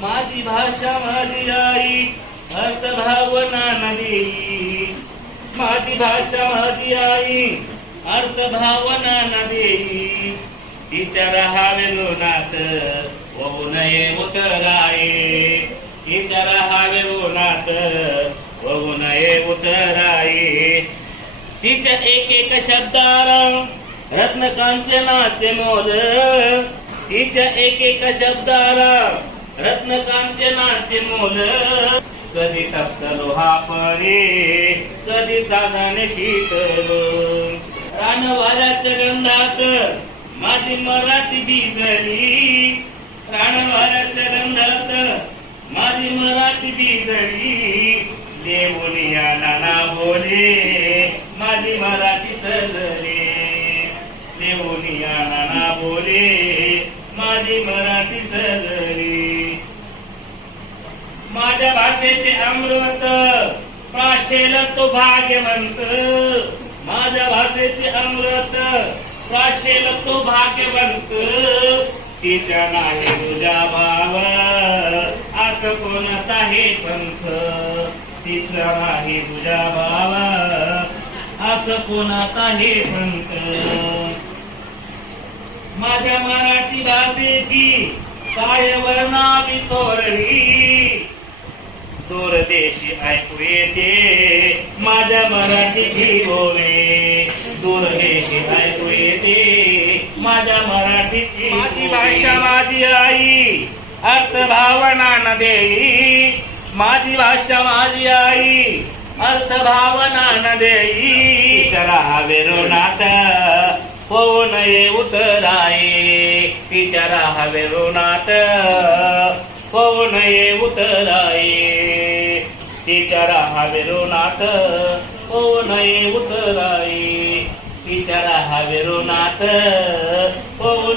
माझी भाषा माझी आई अर्थ भावना नदी माझी भाषा माझी आई अर्थ भावना न देई तिच्या राहावे लोनात होऊ नये उतराये. तिच्या राहावे लोनात होऊ नये उतराये. तिच्या एक एक शब्दाला रत्न कांचनाचे मोल. तिच्या एक एक शब्दाला रत्न कांचनाचे मोल. कधी तप्त लोहा पडे कधी चांदणे शीतल रानवाऱ्याच्या गंधात माझी मराठी भिजली. रानवाऱ्याच्या गंधात माझी मराठी भिजली. देवोनिया नाना बोले माझी मराठी सजले. देवोनिया नाना बोले माझी मराठी सजली. माझ्या भाषेचे अमृत प्राशेल तो भाग्यवंत. माझ्या भाषेचे अमृत प्राशेल तो भाग्यवंत. तिच्या नाही तुझ्या भाव असं कोणता हे पंथ. तिचा नाही तुझ्या भाव असं कोणता हे पंथ. माझ्या मराठी भाषेची काय वर्णावी तोरली दूरदेशी ऐकू येते. माझ्या मराठीची बोले दूरदेशी ऐकू येते. माझ्या मराठीची माझी भाषा माझी आई अर्थ भावना न देई. माझी भाषा माझी आई अर्थ भावना न देई. चला हवेरो नाता होऊ नये उतराये. तिच्या राहावे ऋणात होऊ नये उतराये. तिच्या हावेरो नाथ होऊ उतराई. उतराये तिच्या राहावे ऋणात होऊ